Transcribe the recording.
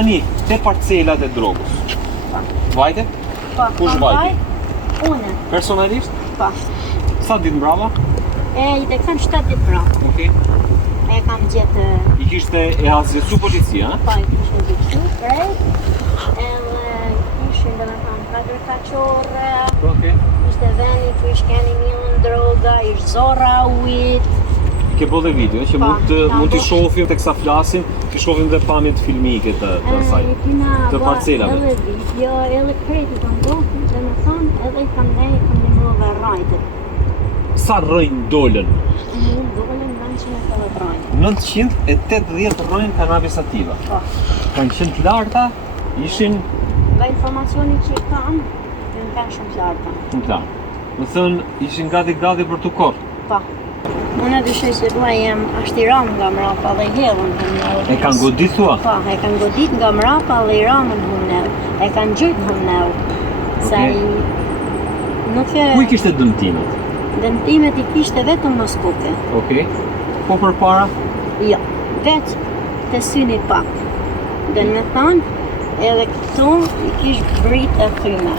Tani, te parcelat e drogës. Vajte? Kush vajti? Unë. Personalisht? Po. Sa ditë mbrapa? I të kam 7 ditë brava. Okej. E kam gjetë... I kishte e azjesu policia, ha? Po, i kishte gjithu, krejt. Edhe kishin dhe me thamë agriculture, Okej. ishte veni ku ish keni milën droga, ish zora ujit. Ke bo dhe video, që Pa, mund t'i shohim tek sa flasim, t'i shohim dhe pamjet filmike të asaj. Të parcelave. Edhe video, edhe krejt i kam dohë, dhe me thamë, edhe i kam nëmrove rajtet. Sa rëjnë dolën? Mu dolen 980 rajt. 980 rëjnë kanabis sativa. Po. Kanë qenë të larta, ishin Nga informacioni që i kam, në kanë shumë të larta. në klar. Më thënë, ishin gati për të korë. Po. Unë e dyshoj se dua jem ashtë i ramë nga mrapa dhe i hedhën humnel. E kanë godit thua? Po, e kanë godit nga mrapa dhe i ramën humnel. E kanë gjujt humnel. Sa i... Nuk e... Ku i kishte dëmtimet? Dëmtimet i kishte vetëm në skuke. Okej. Po për para? Jo, veç të syni pak. Dhe në thanë, edhe këtu i kish brit e thyme.